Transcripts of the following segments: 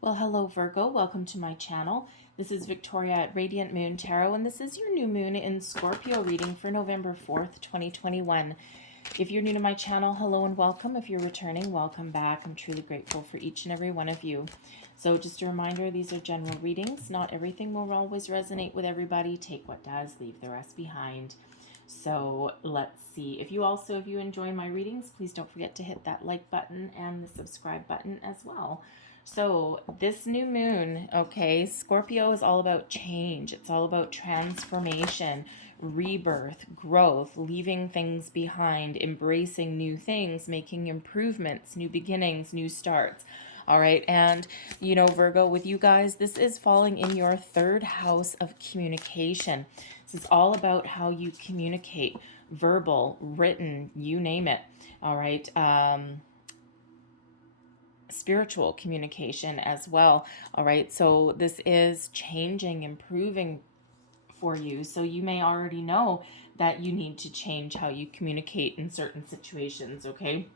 Well, hello Virgo, welcome to my channel. This is Victoria at Radiant Moon Tarot, and this is your new moon in Scorpio reading for November 4th, 2021. If you're new to my channel, hello and welcome. If you're returning, welcome back. I'm truly grateful for each and every one of you. So just a reminder, these are general readings. Not everything will always resonate with everybody. Take what does, leave the rest behind. So let's see. If you enjoy my readings, please don't forget to hit that like button and the subscribe button as well. So this new moon, okay, Scorpio is all about change. It's all about transformation, rebirth, growth, leaving things behind, embracing new things, making improvements, new beginnings, new starts. All right. And, you know, Virgo, with you guys, this is falling in your third house of communication. This is all about how you communicate, verbal, written, you name it. All right. Spiritual communication as well. All right. So this is changing, improving for you. So you may already know that you need to change how you communicate in certain situations. Okay.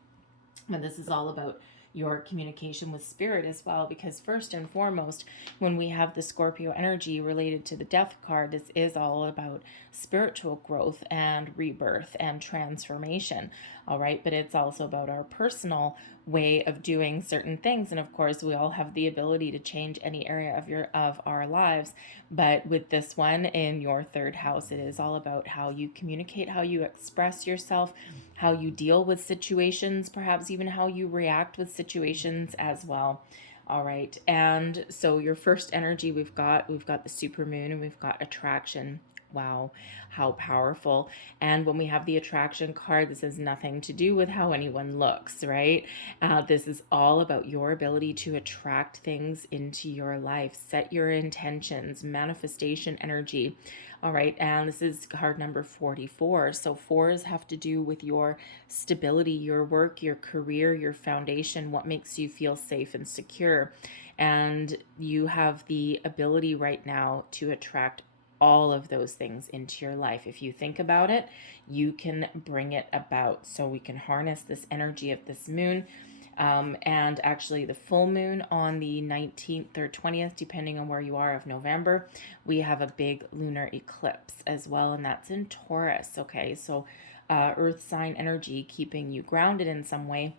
But this is all about your communication with spirit as well, because first and foremost, when we have the Scorpio energy related to the death card, this is all about spiritual growth and rebirth and transformation. All right, but it's also about our personal way of doing certain things, and of course we all have the ability to change any area of our lives. But with this one in your third house, it is all about how you communicate, how you express yourself, how you deal with situations, perhaps even how you react with situations as well. All right. And so your first energy, we've got the super moon and we've got attraction. Wow, how powerful. And when we have the attraction card, this has nothing to do with how anyone looks, right? This is all about your ability to attract things into your life, set your intentions, manifestation energy. All right, and this is card number 44. So fours have to do with your stability, your work, your career, your foundation, what makes you feel safe and secure. And you have the ability right now to attract all of those things into your life. If you think about it, you can bring it about. So we can harness this energy of this moon. And actually the full moon on the 19th or 20th, depending on where you are, of November, we have a big lunar eclipse as well, and that's in Taurus. Okay, so earth sign energy keeping you grounded in some way,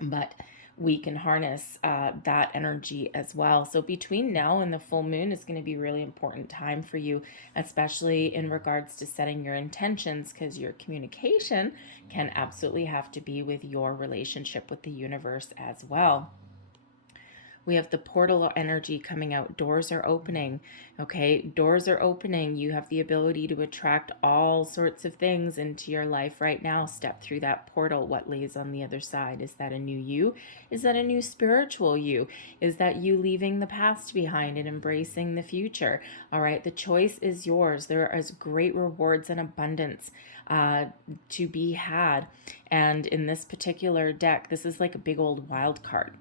but we can harness that energy as well. So between now and the full moon is going to be a really important time for you, especially in regards to setting your intentions, because your communication can absolutely have to be with your relationship with the universe as well. We have the portal energy coming out. Doors are opening. Okay, doors are opening. You have the ability to attract all sorts of things into your life right now. Step through that portal. What lays on the other side? Is that a new you? Is that a new spiritual you? Is that you leaving the past behind and embracing the future? All right, the choice is yours. There is great rewards and abundance to be had. And in this particular deck, this is like a big old wild card.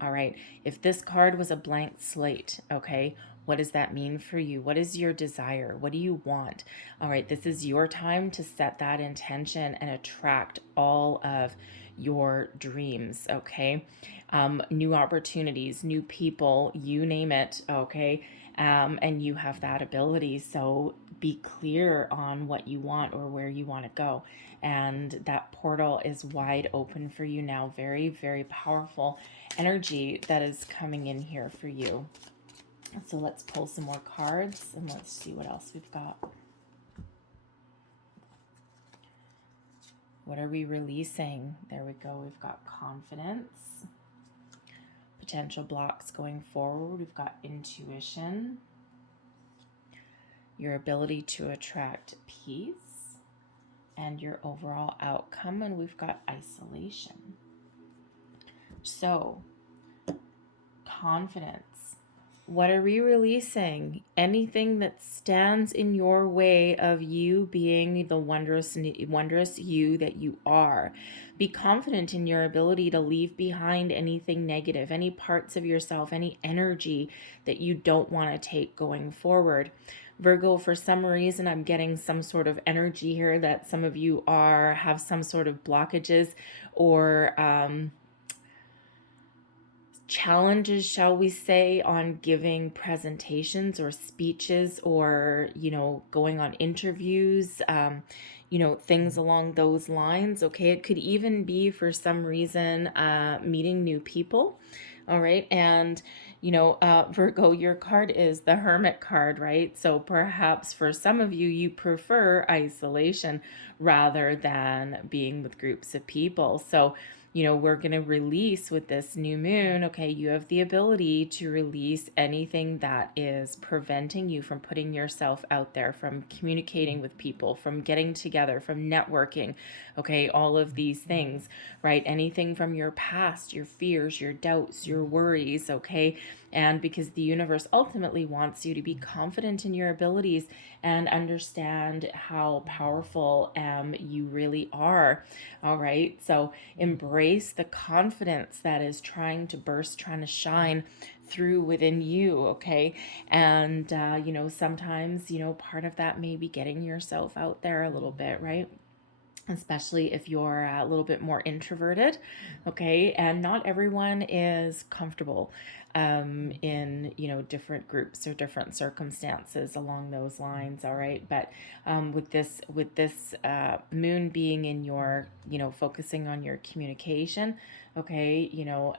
All right, if this card was a blank slate, okay, what does that mean for you? What is your desire? What do you want? All right, this is your time to set that intention and attract all of your dreams, okay? New opportunities, new people, you name it, okay? And you have that ability. So be clear on what you want or where you want to go. And that portal is wide open for you now. Very, very powerful energy that is coming in here for you. So let's pull some more cards and let's see what else we've got. What are we releasing? There we go. We've got confidence, potential blocks going forward. We've got intuition, your ability to attract peace, and your overall outcome. And we've got isolation. So, confidence. What are we releasing? Anything that stands in your way of you being the wondrous you that you are. Be confident in your ability to leave behind anything negative, any parts of yourself, any energy that you don't want to take going forward. Virgo, for some reason, I'm getting some sort of energy here that some of you have some sort of blockages or challenges, shall we say, on giving presentations or speeches, or, going on interviews, things along those lines. Okay. It could even be, for some reason, meeting new people. All right. And, Virgo, your card is the Hermit card, right? So perhaps for some of you, you prefer isolation rather than being with groups of people. So, we're going to release with this new moon. Okay, you have the ability to release anything that is preventing you from putting yourself out there, from communicating with people, from getting together, from networking. Okay, all of these things, right? Anything from your past, your fears, your doubts, your worries. Okay, and because the universe ultimately wants you to be confident in your abilities and understand how powerful you really are. All right, so embrace the confidence that is trying to burst, trying to shine through within you. Okay, and sometimes part of that may be getting yourself out there a little bit, right? Especially if you're a little bit more introverted. Okay, and not everyone is comfortable in different groups or different circumstances along those lines. All right, but with this moon being in your, focusing on your communication. Okay,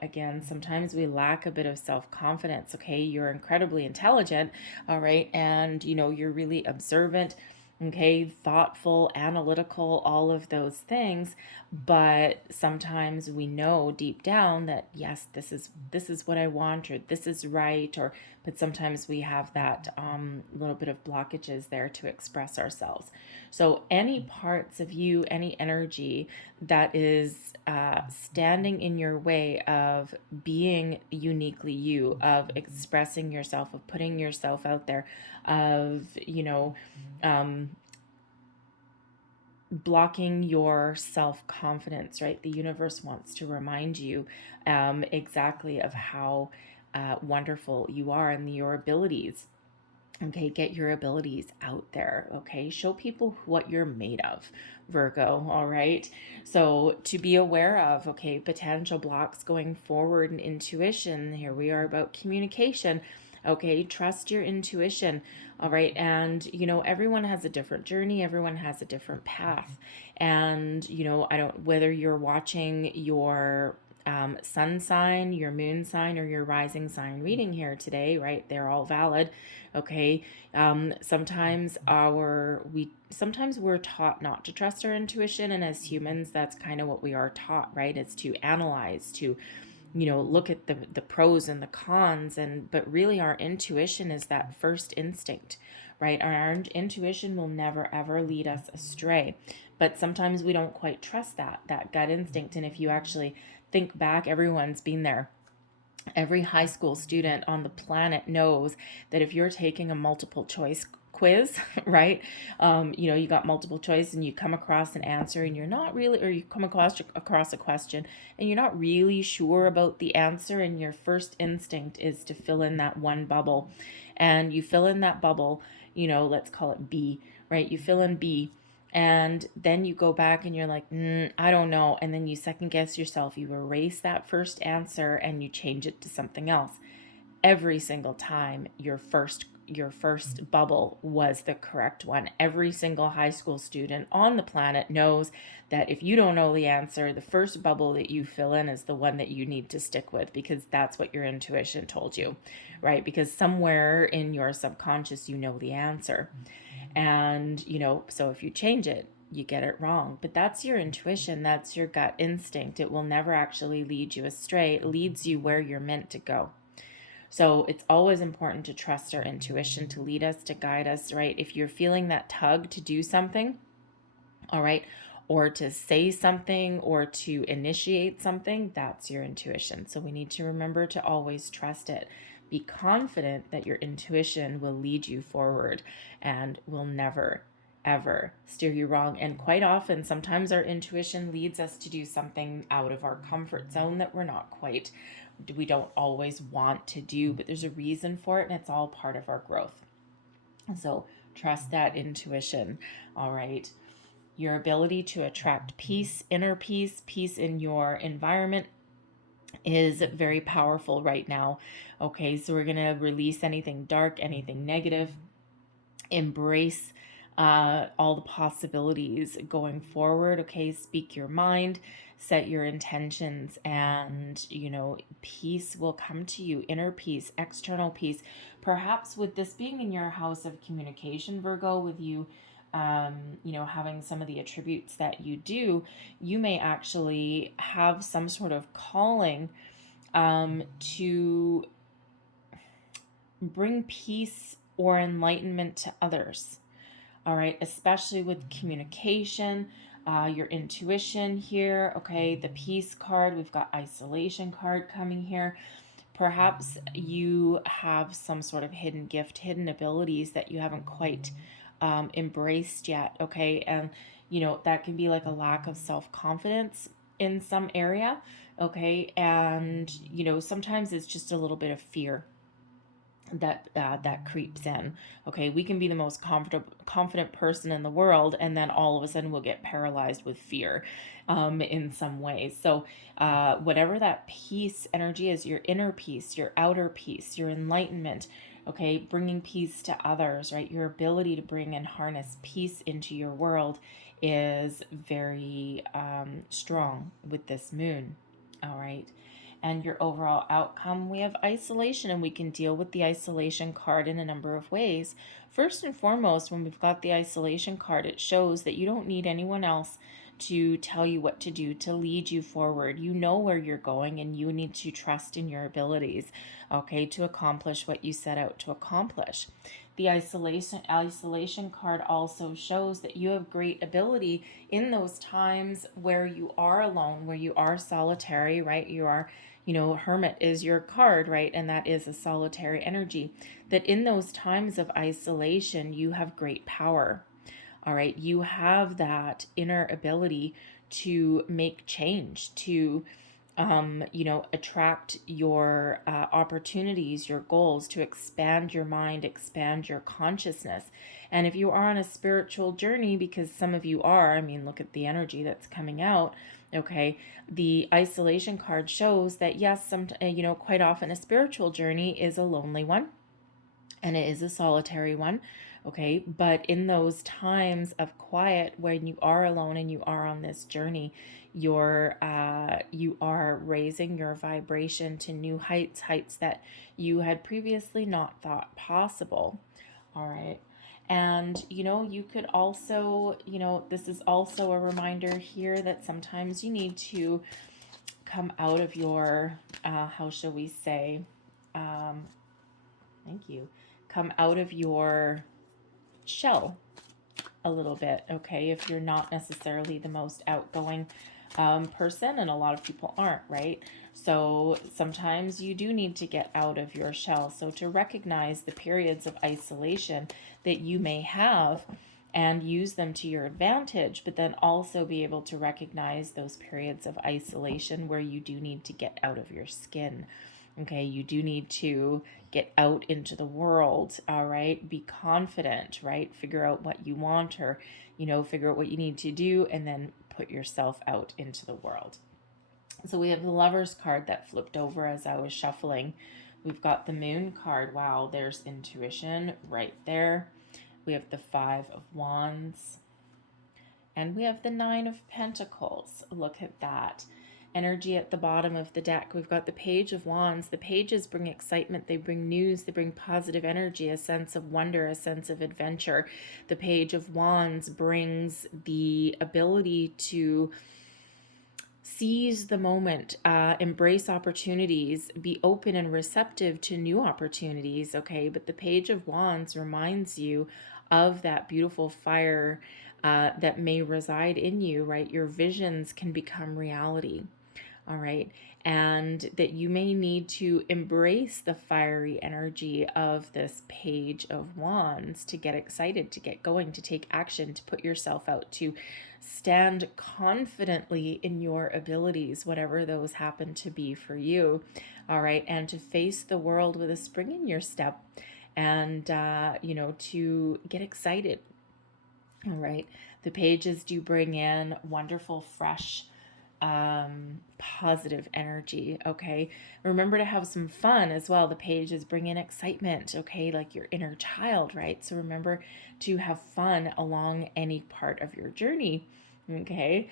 again, sometimes we lack a bit of self-confidence. Okay, you're incredibly intelligent. All right, and you're really observant. Okay, thoughtful, analytical, all of those things. But sometimes we know deep down that, yes, this is what I want, or this is right, or but sometimes we have that little bit of blockages there to express ourselves. So any parts of you, any energy that is standing in your way of being uniquely you, of expressing yourself, of putting yourself out there, of blocking your self-confidence, right? The universe wants to remind you exactly of how wonderful you are and your abilities. Okay, get your abilities out there. Okay, show people what you're made of, Virgo. All right, so to be aware of, okay, potential blocks going forward in intuition. Here we are about communication. Okay, trust your intuition. All right, and everyone has a different journey, everyone has a different path. And I don't, whether you're watching your sun sign, your moon sign, or your rising sign reading here today, right? They're all valid. Okay. Sometimes we're taught not to trust our intuition, and as humans, that's kind of what we are taught, right? It's to analyze, to look at the pros and the cons, but really our intuition is that first instinct, right? Our intuition will never ever lead us astray, but sometimes we don't quite trust that gut instinct. And if you actually think back, everyone's been there. Every high school student on the planet knows that if you're taking a multiple choice quiz, right? You got multiple choice and you come across an answer and you're not really, or you come across a question and you're not really sure about the answer, and your first instinct is to fill in that one bubble. And you fill in that bubble, let's call it B, right? You fill in B, and then you go back and you're like, I don't know. And then you second guess yourself. You erase that first answer and you change it to something else. Every single time your first bubble was the correct one. Every single high school student on the planet knows that if you don't know the answer, the first bubble that you fill in is the one that you need to stick with, because that's what your intuition told you, right? Because somewhere in your subconscious, you know the answer. And, so if you change it, you get it wrong. But that's your intuition. That's your gut instinct. It will never actually lead you astray. It leads you where you're meant to go. So it's always important to trust our intuition to lead us, to guide us, right? If you're feeling that tug to do something, all right, or to say something or to initiate something, that's your intuition. So we need to remember to always trust it. Be confident that your intuition will lead you forward and will never, ever steer you wrong. And quite often, sometimes our intuition leads us to do something out of our comfort zone that we don't always want to do, but there's a reason for it, and it's all part of our growth. So trust that intuition. All right. Your ability to attract peace, inner peace, peace in your environment, is very powerful right now. Okay, so we're going to release anything dark, anything negative, embrace all the possibilities going forward. Okay, speak your mind, set your intentions, and peace will come to you. Inner peace, external peace. Perhaps with this being in your house of communication, Virgo, with you having some of the attributes that you do, you may actually have some sort of calling to bring peace or enlightenment to others. All right, especially with communication, your intuition here. Okay, the peace card, we've got isolation card coming here. Perhaps you have some sort of hidden gift, hidden abilities that you haven't quite embraced yet. Okay, and that can be like a lack of self-confidence in some area. Okay, and sometimes it's just a little bit of fear that creeps in. Okay, we can be the most confident person in the world, and then all of a sudden we'll get paralyzed with fear in some ways. So whatever that peace energy is, your inner peace, your outer peace, your enlightenment, okay, bringing peace to others, right, your ability to bring and harness peace into your world is very strong with this moon. All right, and your overall outcome, we have isolation, and we can deal with the isolation card in a number of ways. First and foremost, when we've got the isolation card, it shows that you don't need anyone else to tell you what to do, to lead you forward. You know where you're going, and you need to trust in your abilities, okay, to accomplish what you set out to accomplish. The isolation card also shows that you have great ability in those times where you are alone, where you are solitary, right? You are, hermit is your card, right? And that is a solitary energy. That in those times of isolation, you have great power. All right. You have that inner ability to make change, to attract your opportunities, your goals, to expand your mind, expand your consciousness. And if you are on a spiritual journey, because some of you are, I mean, look at the energy that's coming out. Okay, the isolation card shows that yes, quite often a spiritual journey is a lonely one, and it is a solitary one. Okay, but in those times of quiet, when you are alone and you are on this journey, you are raising your vibration to new heights that you had previously not thought possible. All right. And you could also, this is also a reminder here that sometimes you need to come out of your how shall we say, thank you, come out of your shell a little bit. Okay, if you're not necessarily the most outgoing person, and a lot of people aren't, right? So sometimes you do need to get out of your shell. So to recognize the periods of isolation that you may have and use them to your advantage, but then also be able to recognize those periods of isolation where you do need to get out of your skin. Okay, you do need to get out into the world, all right? Be confident, right? Figure out what you want, or, figure out what you need to do, and then put yourself out into the world. So we have the Lovers card that flipped over as I was shuffling. We've got the Moon card. Wow, there's intuition right there. We have the Five of Wands. And we have the Nine of Pentacles. Look at that energy at the bottom of the deck. We've got the Page of Wands. The pages bring excitement, they bring news, they bring positive energy, a sense of wonder, a sense of adventure. The Page of Wands brings the ability to seize the moment, embrace opportunities, be open and receptive to new opportunities, okay? But the Page of Wands reminds you of that beautiful fire that may reside in you, right? Your visions can become reality. All right. And that you may need to embrace the fiery energy of this Page of Wands to get excited, to get going, to take action, to put yourself out, to stand confidently in your abilities, whatever those happen to be for you. All right. And to face the world with a spring in your step, and, to get excited. All right. The pages do bring in wonderful, fresh positive energy. Okay, remember to have some fun as well. The page is bringing excitement. Okay, like your inner child, right? So remember to have fun along any part of your journey. Okay,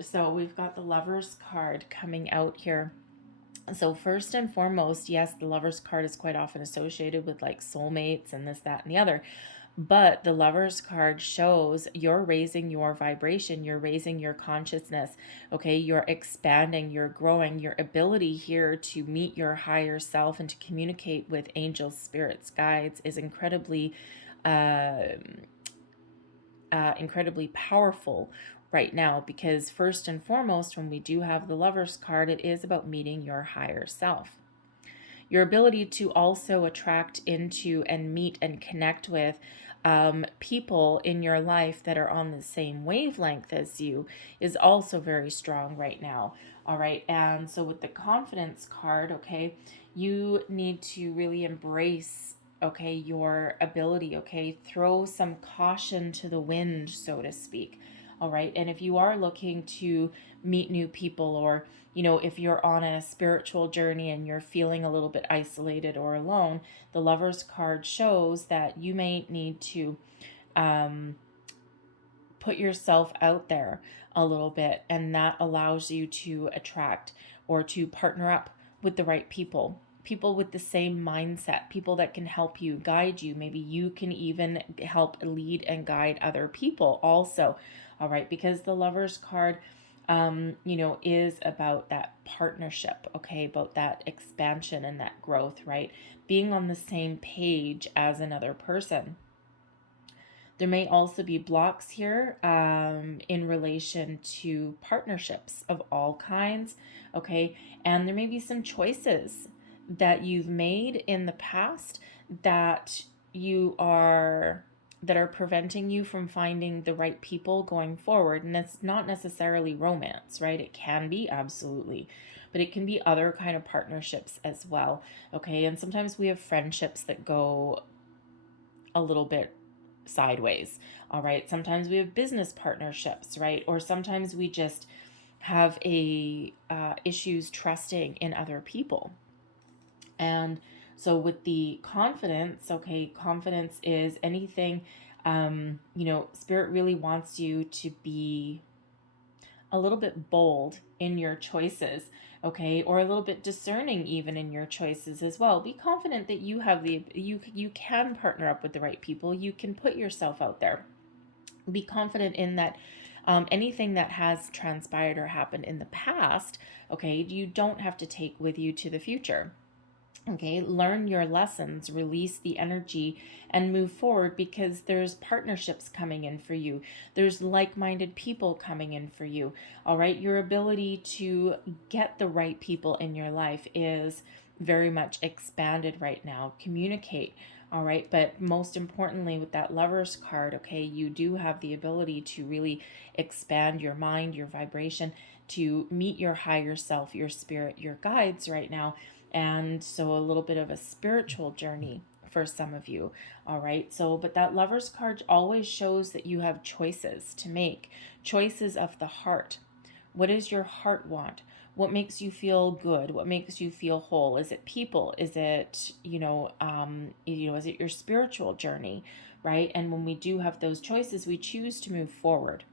so we've got the Lovers card coming out here. So first and foremost, yes, the Lovers card is quite often associated with like soulmates and this, that, and the other. But the Lovers card shows you're raising your vibration, you're raising your consciousness, okay? You're expanding, you're growing. Your ability here to meet your higher self and to communicate with angels, spirits, guides is incredibly powerful right now, because first and foremost, when we do have the Lovers card, it is about meeting your higher self. Your ability to also attract into and meet and connect with people in your life that are on the same wavelength as you is also very strong right now. All right. And so with the Confidence card, okay, you need to really embrace, okay, your ability, okay, throw some caution to the wind, so to speak. All right. And if you are looking to meet new people, or, you know, if you're on a spiritual journey and you're feeling a little bit isolated or alone, the Lovers card shows that you may need to put yourself out there a little bit, and that allows you to attract or to partner up with the right people. People with the same mindset, people that can help you, guide you. Maybe you can even help lead and guide other people also. All right, because the Lovers card, you know, is about that partnership, okay, about that expansion and that growth, right? Being on the same page as another person. There may also be blocks here in relation to partnerships of all kinds, okay? And there may be some choices that you've made in the past that are preventing you from finding the right people going forward. And it's not necessarily romance, right? It can be, absolutely, but it can be other kind of partnerships as well, okay? And sometimes we have friendships that go a little bit sideways. All right, sometimes we have business partnerships, right? Or sometimes we just have issues trusting in other people. And so with the Confidence, okay, confidence is anything, you know, Spirit really wants you to be a little bit bold in your choices, okay, or a little bit discerning even in your choices as well. Be confident that you have you can partner up with the right people. You can put yourself out there. Be confident in that. Anything that has transpired or happened in the past, okay, you don't have to take with you to the future. Okay, learn your lessons, release the energy, and move forward, because there's partnerships coming in for you. There's like-minded people coming in for you. All right, your ability to get the right people in your life is very much expanded right now. Communicate. All right, but most importantly, with that Lovers card, okay, you do have the ability to really expand your mind, your vibration, to meet your higher self, your spirit, your guides right now. And so a little bit of a spiritual journey for some of you. All right. So, but that Lovers card always shows that you have choices to make, choices of the heart. What does your heart want? What makes you feel good? What makes you feel whole? Is it people? Is it, is it your spiritual journey, right? And when we do have those choices, we choose to move forward.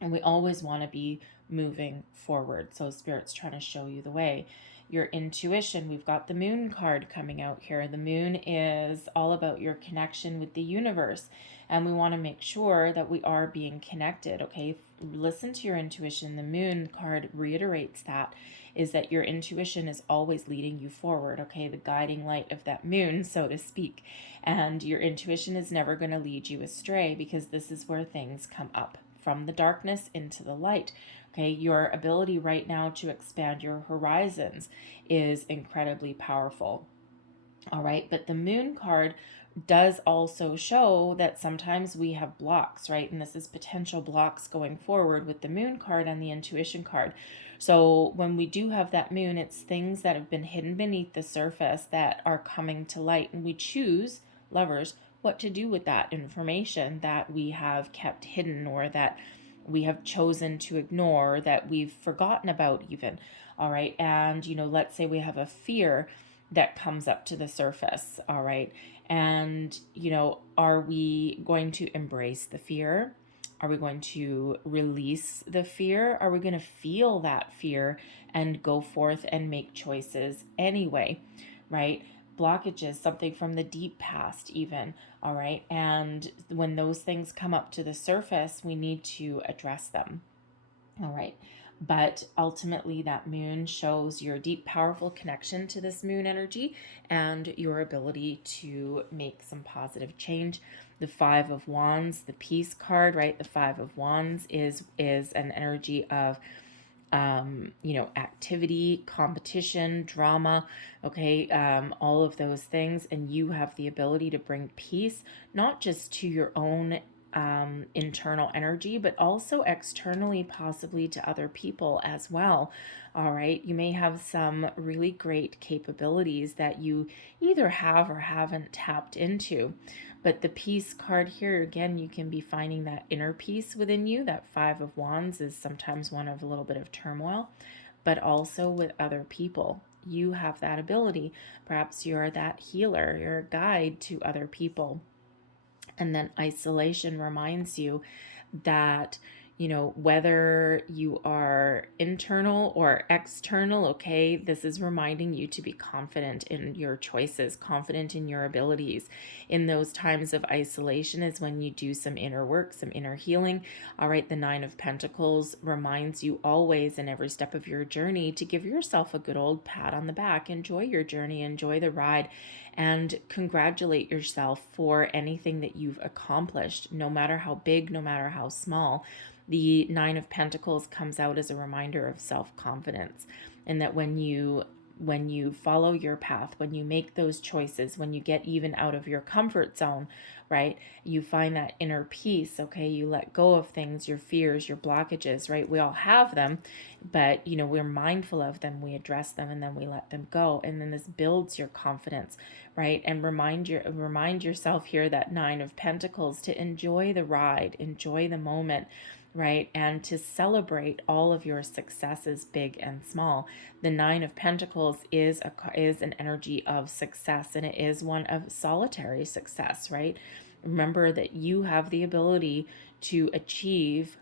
And we always want to be moving forward. So Spirit's trying to show you the way. Your intuition, we've got the Moon card coming out here. The Moon is all about your connection with the universe, and we want to make sure that we are being connected, okay? Listen to your intuition. The Moon card reiterates that, is that your intuition is always leading you forward, okay? The guiding light of that moon, so to speak. And your intuition is never going to lead you astray, because this is where things come up from the darkness into the light. Okay, your ability right now to expand your horizons is incredibly powerful. All right, but the Moon card does also show that sometimes we have blocks, right? And this is potential blocks going forward with the Moon card and the Intuition card. So when we do have that moon, it's things that have been hidden beneath the surface that are coming to light, and we choose, lovers, what to do with that information that we have kept hidden, or that we have chosen to ignore, that we've forgotten about even. All right. And, you know, let's say we have a fear that comes up to the surface. All right. And, you know, are we going to embrace the fear? Are we going to release the fear? Are we going to feel that fear and go forth and make choices anyway? Right? Blockages, something from the deep past, even. All right. And when those things come up to the surface, we need to address them. All right. But ultimately, that moon shows your deep, powerful connection to this moon energy and your ability to make some positive change. The Five of Wands, the Peace card, right? The Five of Wands is an energy of you know, activity, competition, drama, okay, all of those things. And you have the ability to bring peace, not just to your own internal energy, but also externally, possibly to other people as well. All right. You may have some really great capabilities that you either have or haven't tapped into. But the Peace card here, again, you can be finding that inner peace within you. That Five of Wands is sometimes one of a little bit of turmoil, but also with other people. You have that ability. Perhaps you're that healer, you're a guide to other people. And then isolation reminds you that, you know, whether you are internal or external, okay, this is reminding you to be confident in your choices, confident in your abilities. In those times of isolation is when you do some inner work, some inner healing. All right, the Nine of Pentacles reminds you always in every step of your journey to give yourself a good old pat on the back. Enjoy your journey, enjoy the ride, and congratulate yourself for anything that you've accomplished, no matter how big, no matter how small. The Nine of Pentacles comes out as a reminder of self-confidence, and that when you follow your path, when you make those choices, when you get even out of your comfort zone, right, you find that inner peace. Okay, you let go of things, your fears, your blockages, right? We all have them, but you know, we're mindful of them, we address them, and then we let them go. And then this builds your confidence, right? And remind yourself here, that Nine of Pentacles, to enjoy the ride, enjoy the moment, right? And to celebrate all of your successes, big and small. The Nine of Pentacles is an energy of success, and it is one of solitary success, right? Remember that you have the ability to achieve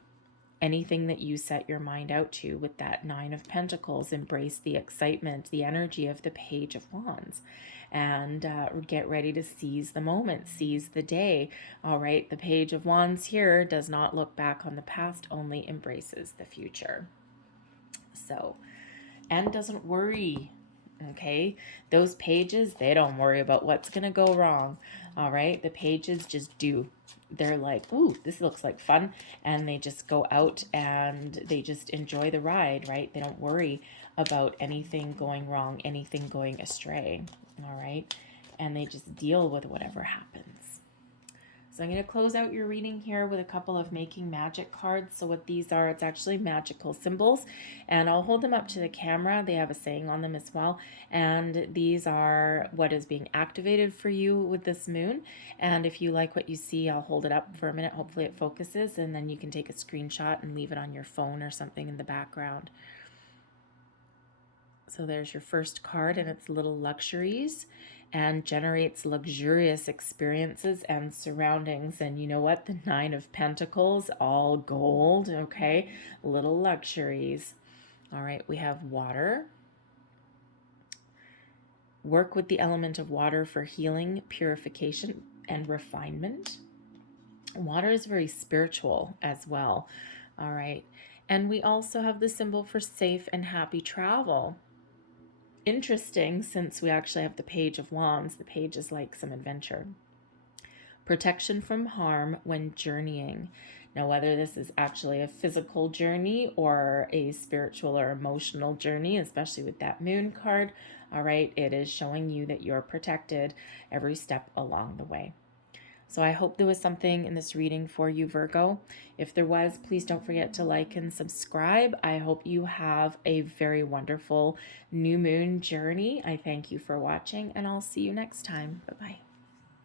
anything that you set your mind out to with that Nine of Pentacles. Embrace the excitement, the energy of the Page of Wands, and get ready to seize the moment, seize the day. All right, the Page of Wands here does not look back on the past, only embraces the future. So, and doesn't worry. Okay, those pages, they don't worry about what's gonna go wrong. All right, the pages just do. They're like, ooh, this looks like fun, and they just go out and they just enjoy the ride, right? They don't worry about anything going wrong, anything going astray. All right, and they just deal with whatever happens. So I'm going to close out your reading here with a couple of Making Magic cards. So what these are, it's actually magical symbols, and I'll hold them up to the camera. They have a saying on them as well. And these are what is being activated for you with this moon. And if you like what you see, I'll hold it up for a minute. Hopefully it focuses, and then you can take a screenshot and leave it on your phone or something in the background. So there's your first card, and it's Little Luxuries, and generates luxurious experiences and surroundings. And you know what? The Nine of Pentacles, all gold, okay? Little Luxuries. All right, we have water. Work with the element of water for healing, purification, and refinement. Water is very spiritual as well. All right. And we also have the symbol for safe and happy travel. Interesting, since we actually have the Page of Wands. The page is like some adventure. Protection from harm when journeying. Now, whether this is actually a physical journey or a spiritual or emotional journey, especially with that moon card, all right, it is showing you that you're protected every step along the way. So I hope there was something in this reading for you, Virgo. If there was, please don't forget to like and subscribe. I hope you have a very wonderful new moon journey. I thank you for watching, and I'll see you next time. Bye-bye.